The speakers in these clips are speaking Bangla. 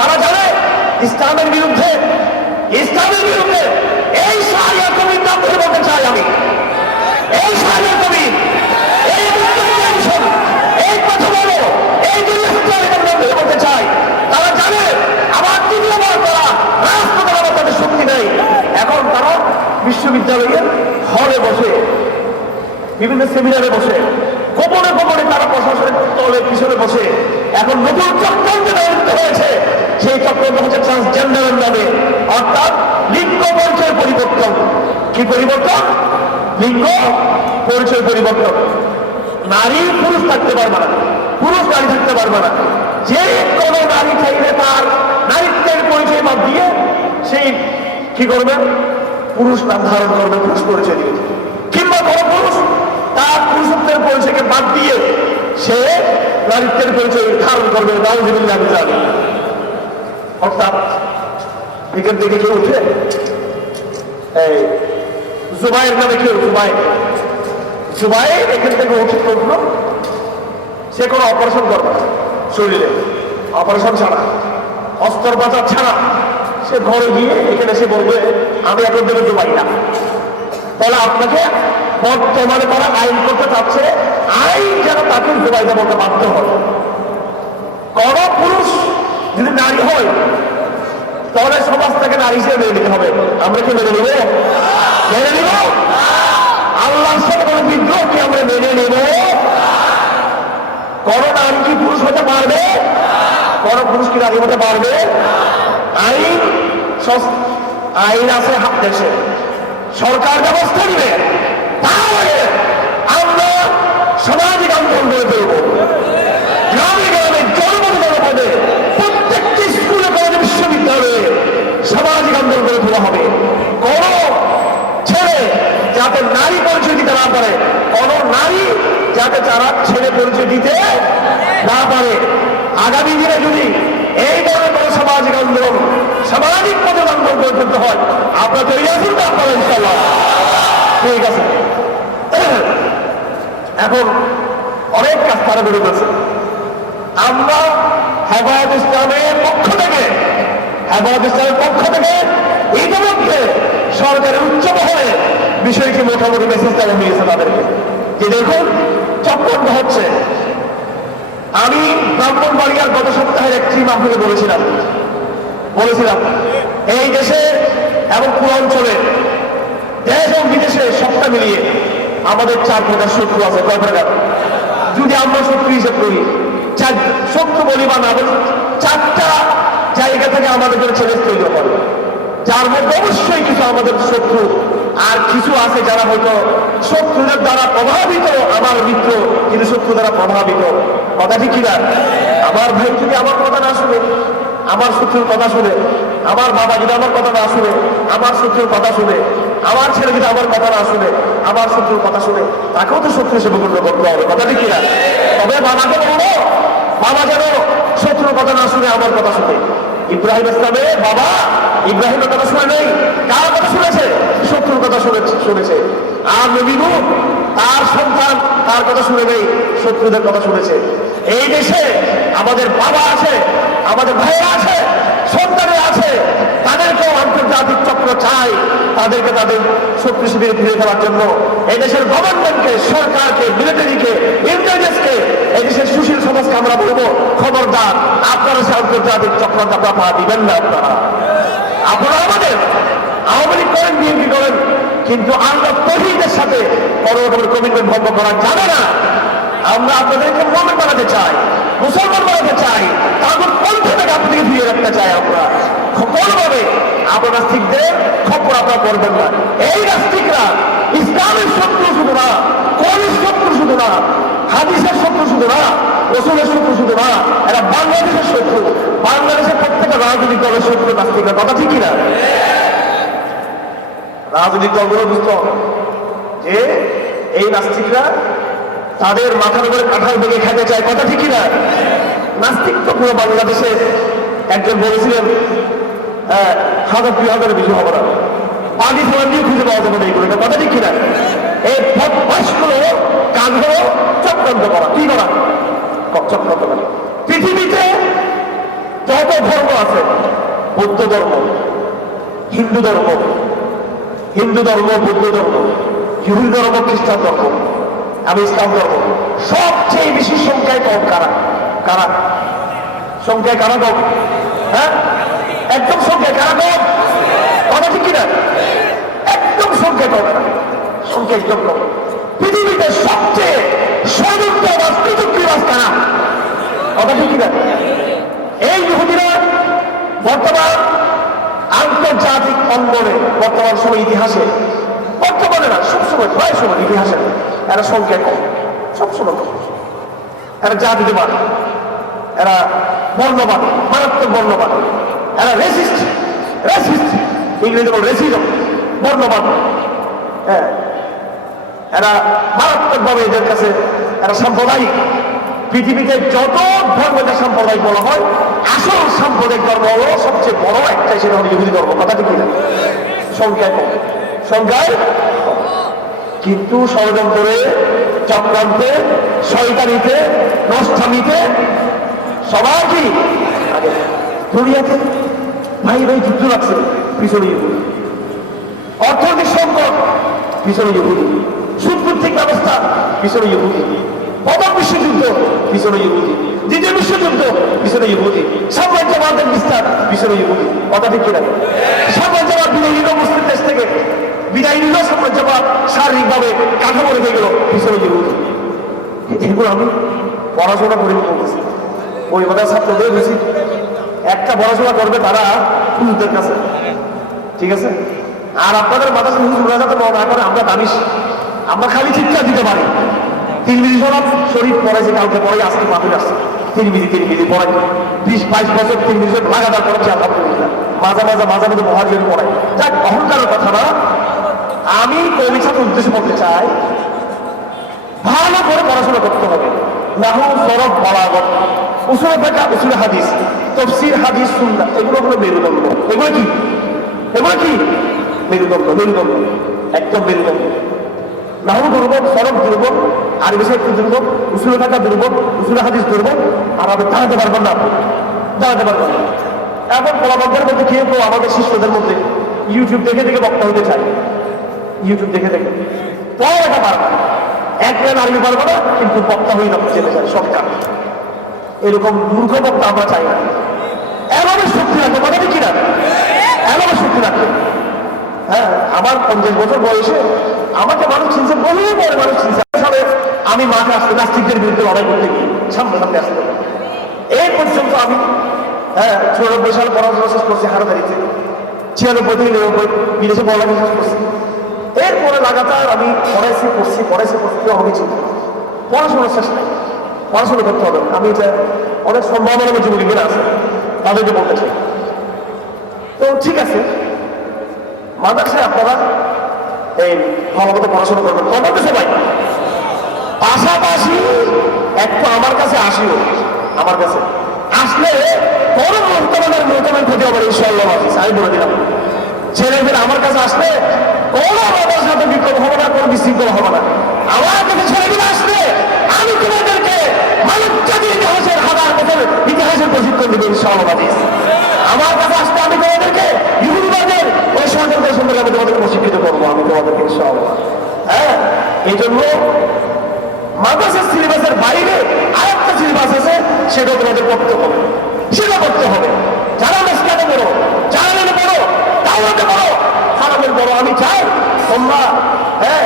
তারা জানে ইসলামের বিরুদ্ধে ইসলামের বিরুদ্ধে এই সারিয়া কবির নাম ধরে বলতে চাই আমি। এই সারিয়া কবির এই এই কথা এই দুই ইসলামের নাম ধরে বলতে চাই। তারা জানে আবার দ্বিতীয়বার তারা রাজপথে আবার তাদের শক্তি নেই। এখন তারা বিশ্ববিদ্যালয়ের হলে বসে, বিভিন্ন সেমিনারে বসে গোপনে গোপনে তারা প্রশাসনের তলের পিছনে বসে এখন নতুন চক্রান্ত ব্যবহৃত হয়েছে। সেই চক্রান্ত হচ্ছে ট্রান্সজেন্ডারের নামে, অর্থাৎ লিঙ্গ পরিচয় পরিবর্তন। কি পরিবর্তন? লিঙ্গ পরিচয় পরিবর্তন। নারী, পুরুষ থাকতে পারবে না। পুরুষ নারী থাকতে পারবে না। যে কোনো নারী চাইলে তার নারীত্বের পরিচয় বাদ দিয়ে সেই কি করবে? পুরুষ নাম ধারণ করবে, পুরুষ পরিচয় পুরুষ তার পরিচয়কে বাদ দিয়ে সে নারীত্বের পরিচয় ধারণ করবে, নাউজুবিল্লাহ অর্থাৎ এখান থেকে কেউ উঠে? এই জুবাইয়ের নামে কেউ জুবাই জুবাই এখান থেকে উঠে উঠল সে কোনো অপারেশন করবে শরীরে। অপারেশন ছাড়া অস্ত্রোপচার ছাড়া। সে ঘরে গিয়ে এখানে সে বলবে, আমি এখন থেকে জুবাই না। তাহলে আপনাকে বর্তমানে তারা আইন করতে চাচ্ছে, আইন যেন তাকে জুবাইতে বলতে বাধ্য হয়। কোন পুরুষ যদি নারী হয়, তাহলে সমাজ থেকে নারী হিসেবে মেনে নিতে হবে। আমরা কি মেনে নিব? মেনে নিব? আল্লাহর সাথে কোনো বিদ্রোহ কি আমরা মেনে নিব? কোন নারী কি পুরুষ হতে পারবে? কোন পুরুষ কি নারী হতে পারবে? আইন আইন আছে দেশে। সরকার ব্যবস্থা নিবে। তাহলে আমরা সামাজিক আন্দোলন গড়ে তুলব গ্রামে গ্রামে জনপদে প্রত্যেকটি স্কুলে কলেজে বিশ্ববিদ্যালয়ে সামাজিক আন্দোলন গড়ে তোলা হবে। কোন ছেলে যাতে নারী পরিচয় দিতে না পারে, কোন নারী যাতে তারা ছেলে পরিচয় দিতে না পারে। আগামী দিনে যদি এই ধরনের কোনো সামাজিক আন্দোলন সামাজিক পথে আন্দোলন গড়ে তুলতে হয়, আপনারা তৈরি আছেন তো আপনারা ইনশাল্লাহ ঠিক আছে। এখন অনেক কাজ তারা বেড়ে গেছে আমরা হেফাজত ইসলামের পক্ষ থেকে, হেফাজত ইসলামের পক্ষ থেকে ইতিমধ্যে সরকারের উচ্চ মহলে বিষয়টি মোটামুটি মেসেজ দেওয়া হয়েছে তাদেরকে। যে দেখুন? চক্রান্ত হচ্ছে আমি ব্রাহ্মণবাড়িয়ার গত সপ্তাহের একটি আপনাকে বলেছিলাম। বলেছিলাম, এই দেশে এবং পুরো অঞ্চলে দেশ এবং বিদেশে সবটা মিলিয়ে আমাদের চার প্রকার শত্রু আছে। কয় প্রকার? যদি আমরা শত্রু হিসেব করি, চার শত্রু বলি বা না বলি, চারটা জায়গা থেকে আমাদের জন্য চ্যালেঞ্জ তৈরি করে যার মধ্যে অবশ্যই কিছু আমাদের শত্রু, আর কিছু আছে যারা হয়তো শত্রুদের দ্বারা প্রভাবিত, আমার মিত্র কিন্তু শত্রু দ্বারা প্রভাবিত। কথা ঠিক কিনা? আমার ভাই যদি আমার কথা না শুনে, আমার শত্রুর কথা শুনে, আমার বাবা যদি আমার কথা না শুনে, আমার শত্রুর কথা শুনে আমার ছেলে যদি আমার কথা না শুনে, আমার শত্রুর কথা শুনে, তাকেও তো শত্রু হিসেবে গণ্য করতে হবে, কথা ঠিক কিনা? তবে বাবাকে বলব বাবা যেন শত্রুর কথা না শুনে আমার কথা শুনে। ইব্রাহিম ইসলামে বাবা, ইব্রাহিমের কথা শুনে নেই, কার কথা শুনেছে? শত্রুর কথা শুনেছে। আর নবীনু, তার সন্তান, তার কথা শুনে নেই, শত্রুদের কথা শুনেছে। এই দেশে আমাদের বাবা আছে, আমাদের ভাইয়েরা আছে, সন্তানের আছে তাদেরকেও আন্তর্জাতিক চক্র চাই। তাদেরকে তাদের শক্তি শিবিরে ফিরে ফেলার জন্য এই দেশের গভর্নমেন্টকে সরকারকে মিলিটারিকে ইন্টেলিজেন্সকে এই দেশের সুশীল সমাজকে আমরা বলব, খবরদার, আপনারা সে আন্তর্জাতিক চক্রান্ত আপনারা পা দিবেন না আপনারা। আপনারা আমাদের আওয়ামী লীগ করেন, বিএনপি করেন, কিন্তু আমরা তহিদের সাথে কোনো রকমের কমিটমেন্ট ভঙ্গ করা যাবে না। আমরা আপনাদেরকে মনে করাতে চাই মুসলমান বানাতে চাই, তারপর পন্থ থেকে আপনাদেরকে ফিরিয়ে রাখতে চাই আমরা? কোনোভাবে আপনার নাস্তিকদের খবর আপনারা করবেন না। এই নাস্তিকরা ইসলামের শত্রু শুধু না, কোরআনের শত্রু শুধু না, হাদিসের শত্রু শুধু না, রসুলের শত্রু শুধু না, এরা বাংলাদেশের শত্রু। বাংলাদেশের প্রত্যেকটা রাজনৈতিক দলের শত্রু নাস্তিকরা কথা ঠিকই না রাজনৈতিক দলগুলো বুঝতে যে এই নাস্তিকরা তাদের মাথার উপরে কাঁঠাল ভেঙে খেতে চায়। কথা ঠিকই না নাস্তিক তো পুরো বাংলাদেশে একজন বলেছিলেন আহ, হাজার দুই হাজারের বেশি হবে না পানি নিয়ে খুঁজে পাওয়া যাবে না এইগুলো কথা ঠিক কিনা? এই বদমাসগুলো কাজ হলো চক্রান্ত করা। কি করা? চক্রান্ত করা। পৃথিবীতে যত ধর্ম আছে বৌদ্ধ ধর্ম হিন্দু ধর্ম হিন্দু ধর্ম বৌদ্ধ ধর্ম ইহুদি ধর্ম খ্রিস্টান ধর্ম আমি ইসলাম ধর্ম। সবচেয়ে বেশি সংখ্যায় কম কারা? কারা? সংখ্যায় কারা কম? হ্যাঁ? একদম সংখ্যায় কারা কম? কথা ঠিক কিনা? একদম সংখ্যা কম সংখ্যা একদম কম। পৃথিবীতে সবচেয়ে স্বতন্ত্রবাস প্রযুক্তিবাস কারা? কথা ঠিক কিনা? এই ইহুদিরা বর্তমান আন্তর্জাতিক অঙ্গনে, বর্তমান সময় ইতিহাসে, বর্তমানে না, সবসময়, প্রায় সময় ইতিহাসে এরা সংখ্যা কম, সবসময় কম। এরা জাতিবাদ, এরা বর্ণবাদ, মারাত্মক বর্ণবাদ। এরা রেসিস্ট রেসিস্ট ইংরেজি বল রেসিজম বর্ণবাদ। হ্যাঁ এরা মারাত্মকভাবে এদের কাছে এরা সাম্প্রদায়িক। পৃথিবীতে যত ধর্মকে সাম্প্রদায়িক বলা হয়, আসল সাম্প্রদায়িক ধর্ম হলো সবচেয়ে বড় একটা সেটা হলো ইহুদি ধর্ম। কথা ঠিক না। সংখ্যায় কম। সংখ্যায়। কিন্তু ষড়যন্ত্রে, চক্রান্তে, শয়তানিতে নষ্টামিতে সবাই কি? ভাই ভাই যুদ্ধ লাগছে, পিছনে অর্থনৈতিক সংকট, পিছনে ইহুদি সুদভিত্তিক ব্যবস্থা, পিছনে ইহুদি প্রথম বিশ্বযুদ্ধ, পিছনে ইহুদি দ্বিতীয় বিশ্বযুদ্ধ, পিছনে ইহুদি সাম্রাজ্যবাদের বিস্তার, পিছনে ইহুদি কথা ঠিক কিনা? সাম্রাজ্যবাদ নিল মুসলিম দেশ থেকে বিদায় নিল সাম্রাজ্যবাদ শারীরিকভাবে কাঠামো রেখে গেল, পিছনে ইহুদি এগুলো আমি? পড়াশোনা করে ওই কথা ছাত্রদের বেশি একটা পড়াশোনা করবে তারা হুজুরদের কাছে। ঠিক আছে? আর আপনাদের মাথা হুজুরা যাতে না করে, আমরা দানিস আমরা খালি চিৎকার দিতে পারি। তিন মিনিট সব শরীর পড়াইছে, কালকে পড়াই, আজকে মাথুর আসছে। তিন মিনিট তিন মিনিট পড়াই। বিশ, বাইশ বছর, তিন মিনিট, লাগাতার পড়াচ্ছি, আলহামদুলিল্লাহ। মাঝে মাঝে মাঝে মাঝে মহাজন পড়াই। যাক, অহংকারের কথা না। আমি কবি উদ্দেশ্যে বলতে চাই, ভালো করে পড়াশোনা করতে হবে। নাহু সরব বলাগত ফেকা হাদিস, তফসির, হাদিস, সুন্নাহ, এগুলো হলো মেরুদণ্ড। এগুলো কি? এগুলো কি? মেরুদণ্ড মেরুদণ্ড, একদম মেরুদণ্ড। নাহু সরব দুর্বল আর বিষয় একটু দুর্বল, উসুল ফেকা দুর্বল, উসুল হাদিস দুর্বল আর আমি দাঁড়াতে না। দাঁড়াতে পারবেন না। এখন মধ্যে কেউ আমাদের শিষ্যদের মধ্যে ইউটিউব দেখে দেখে বক্তা হতে চায়। ইউটিউব দেখে দেখে। পড়ালেখা পারবে। এক লাইন আর্মি পারব না, কিন্তু বক্তা হয়ে যাবে সরকার এরকম মূর্খ বক্তা আমরা চাই না। এভাবে শক্তি রাখবে কথা কি এভাবে শক্তি রাখবে হ্যাঁ আমার পঞ্চাশ বছর বয়সে আমাকে মানুষ চিনছে বহু পরে মানুষ চিনছে। আমি মাঠে আসতে, নাস্তিকদের বিরুদ্ধে লড়াই করতে গিয়ে সামনে সামনে আসতে এই পর্যন্ত আমি হ্যাঁ চুরানব্বই সালে পড়াশোনা শেষ করছি হারাদারিতে ছিয়ানব্বই থেকে নিরানব্বই, বিদেশে পড়ালেখা শেষ করছি। এরপরে লাগাতার আমি পড়াইছি, পড়ছি পড়াইছি, পড়ছি আমাকে চিন্তা পড়াশোনা শেষ নাই। পড়াশোনা করতে হবে আমি এটা অনেক সম্ভাবনা যুবলীগের আছে, তাদেরকে বলতে চাই। তো ঠিক আছে, মাদ্রাসায় আপনারা এই ভালো মতো পড়াশোনা করবেন। কমাতে সবাই পাশাপাশি একটু আমার কাছে আসিও আমার কাছে। আসলে বড় মহতমানের মহতমান ক্ষতি হবে ইনশাল্লাহ আমি বলে দিলাম। ছেলেদের আমার কাছে আসলে কোনো বাবার হবে না আমার কাছে ছেলেগুলো আসলে আমি তোমাদেরকে প্রশিক্ষণ দেবো ইনশাল্লাহ আমার কাছে প্রশিক্ষিত করব, আমি তোমাদেরকে হ্যাঁ এই জন্য মাদ্রাসার সিলেবাসের বাইরে আরেকটা সিলেবাস আছে সেটা তোমাদের পড়তে সেটা করতে হবে। যারা মেসকাতে যারা মেনে বড় তাওরাতে বড় হারামের বড় আমি চাই তোমরা হ্যাঁ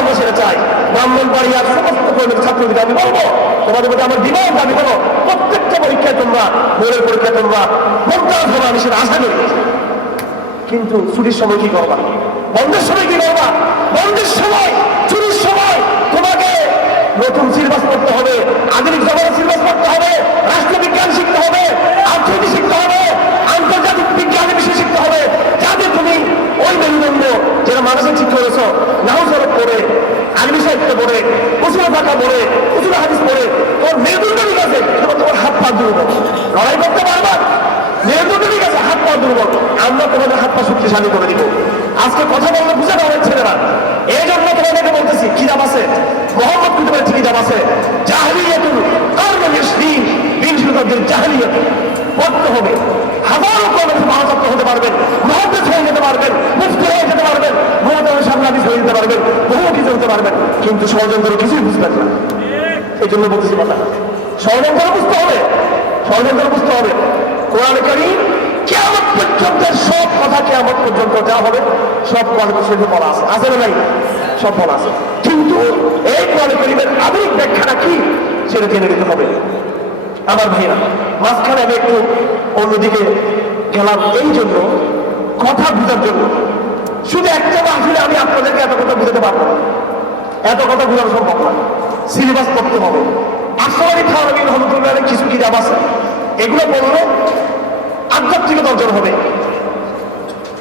আমরা সেটা চাই। সমস্ত আমি বলব, তোমাদের মধ্যে আমার দাবি প্রত্যেকটা পরীক্ষায় তোমরা, বোর্ডের পরীক্ষায় তোমরা আমি সেটা আশা করি। কিন্তু ছুটির সময় কি করবা? বন্ধের সময় কি করবা? বন্ধের সময়, ছুটির সময় তোমাকে নতুন সিলেবাস পড়তে হবে, আধুনিক জগতের সিলেবাস পড়তে হবে রাষ্ট্রবিজ্ঞান শিখতে হবে অর্থনীতি শিখতে হবে আন্তর্জাতিক বিজ্ঞানের বিষয় শিখতে হবে যাতে তুমি ওই মেরুদণ্ড যেটা মানুষের ঠিক করেছ নাও সড়ক পড়ে আর্মি সাহিত্য পড়ে উসুল ফাঁকা পড়ে উসুল হাদিস পড়ে তোমার মেরুদণ্ড ঠিক আছে তোমার তোমার হাত পা দুর্বল লড়াই করতে পারবা মেরুদণ্ড ঠিক আছে হাত পা দুর্বল আমরা তোমাদের হাত করে দিব। আজকে কথা বললে বুঝে না অনেক ছেলেরা। এই জন্য তোমাদেরকে বলতেছি কিতাব আছে? মোহাম্মদ একটি কিতাব আছে। জাহলিয়াতুল কর্ম মিসলিম বিংশ শতাব্দীর জাহালিয়ত। পড়তে হবে। হাজারো হতে পারবেন। মহাদেশ হয়ে যেতে পারবেন, মুফতি হয়ে যেতে পারবেন মমতাবের সামনে হয়ে যেতে পারবেন, বহু কিছু হতে পারবেন। কিন্তু ষড়যন্ত্র কিছুই বুঝবেন না। এই জন্য বলতেছি কথা। ষড়যন্ত্র বুঝতে হবে। ষড়যন্ত্র বুঝতে হবে। কোরআন কারিম কেমন পর্যন্ত সব কথা কেমন পর্যন্ত যা হবে। সব শরীফে বলা আছে। আছে না নাই? সব বলা আছে। কিন্তু এই কোরআন কারিমের আধুনিক ব্যাখ্যাটা কি? সেটা জেনে নিতে হবে। আমার ভাইরা মাঝখানে আমি একটু অন্যদিকে গেলাম। এই জন্য কথা বোঝার জন্য শুধু একটা মাহফিলে আমি আপনাদেরকে এত কথা বুঝাতে পারব না। এত কথা বোঝানো সম্ভব না। সিলেবাস করতে হবে। আসলে খাওয়াবিন রহমতুল্লাহ কিছু কিতাব আছে। এগুলো পড়লে আধ্যাত্মিকতা অর্জন হবে।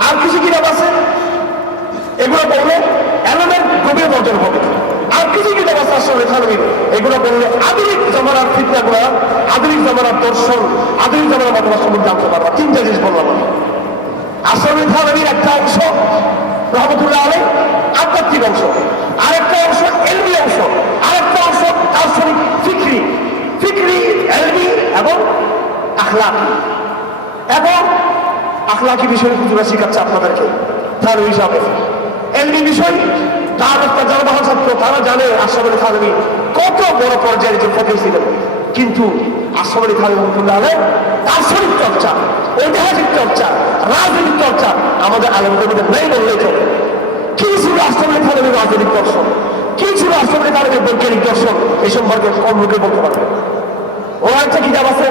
আর কিছু কিতাব আছে? এগুলো পড়লে এলিমেন্ট গভীর অর্জন হবে। আর কিছু কিতাব আছে? আসলে খাওয়াবিন এগুলো পড়লে আধুনিক জমানার ফিতনাগুলো, আধুনিক জমানার দর্শন, আধুনিক জমানার মতামত সম্বন্ধে জানতে পারবা। তিনটা জিনিস বললাম আমি। আসলে থানবীর একটা অংশ, রহমতুল্লাহ আলী আধ্যাত্মিক অংশ। আরেকটা অংশ এলবি অংশ। আরেকটা অংশ দার্শনিক ফিক্রি। ফিক্রি এলবি এবং আখলাকি। এবং আখলাকি বিষয়ে কিছুটা শিখাচ্ছে আপনাদেরকে, তার হিসাবে। এলবি বিষয়, তার একটা যারা মহান ছাত্র, তারা জানে আশরাফ আলী কত বড় পর্যায়ে যে ফকির ছিলেন। কিন্তু আশরাফ আলী থানবী রহমতুল্লাহ আলী দার্শনিক চর্চা, ঐতিহাসিক চর্চা, রাজনৈতিক চর্চা আমাদের আলমদের মধ্যে নেই বললেই চলে। কি ছিল আশ্রমে থানবীর রাজনৈতিক দর্শন? কি ছিল আশ্রমে থানবীর বৈজ্ঞানিক দর্শন? এই সম্পর্কে কম লোকে বলতে পারবে। ওরা একটা কিতাব আছে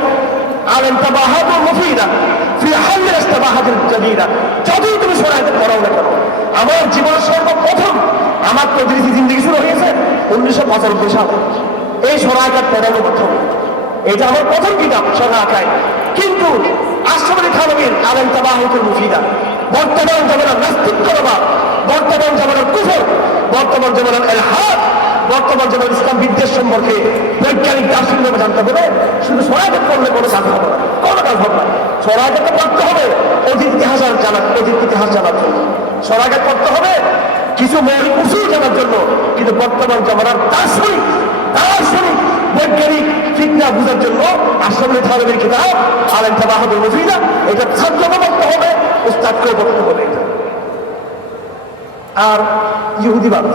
আলেম তাবাহাদু মুফিদা, ফি হাল্লিল ইস্তাবাহাতিল জাদিদা। যতই তুমি সরাইতে পড়াও না কেন, আমার জীবনের সর্বপ্রথম আমার তদরিসি জিন্দগি শুরু হয়েছে উনিশশো পঁচানব্বই সালে। এই সরাইকার পড়ানোর মাধ্যমে এটা আমার প্রথম কিতাব সরাকায় কিন্তু আশ্রমী খানবীর আলেম তাবাহুতুল মুফিদা, বর্তমান জামানার নাস্তিকবাদ বর্তমান জামানার কুফর, বর্তমান জামানার এলহাদ বর্তমান জামানার ইসলাম বিদ্বেষ সম্পর্কে বৈজ্ঞানিক দার্শনিকভাবে জানতে হবে। শুধু সরাইকাত করলে কোনো কাজ হবে কোনো কাজ হবে না। সরাইকাত করতে হবে, অতীত ইতিহাস আর জানা অতীত ইতিহাস জানার জন্য। সরাইকাত করতে হবে, কিছু মৌলিক উসুল জানার জন্য। কিন্তু বর্তমান জামানার দার্শনিক দার্শনিক বৈজ্ঞানিক ফিকনা বুঝার জন্য আশ্রমের থানবের কিতাব আলেন তাবাহাদুর মুফিদা, এটা ছাত্রকে পড়তে হবে, উস্তাদকেও পড়তে হবে। এটা আর ইহুদিবাদ।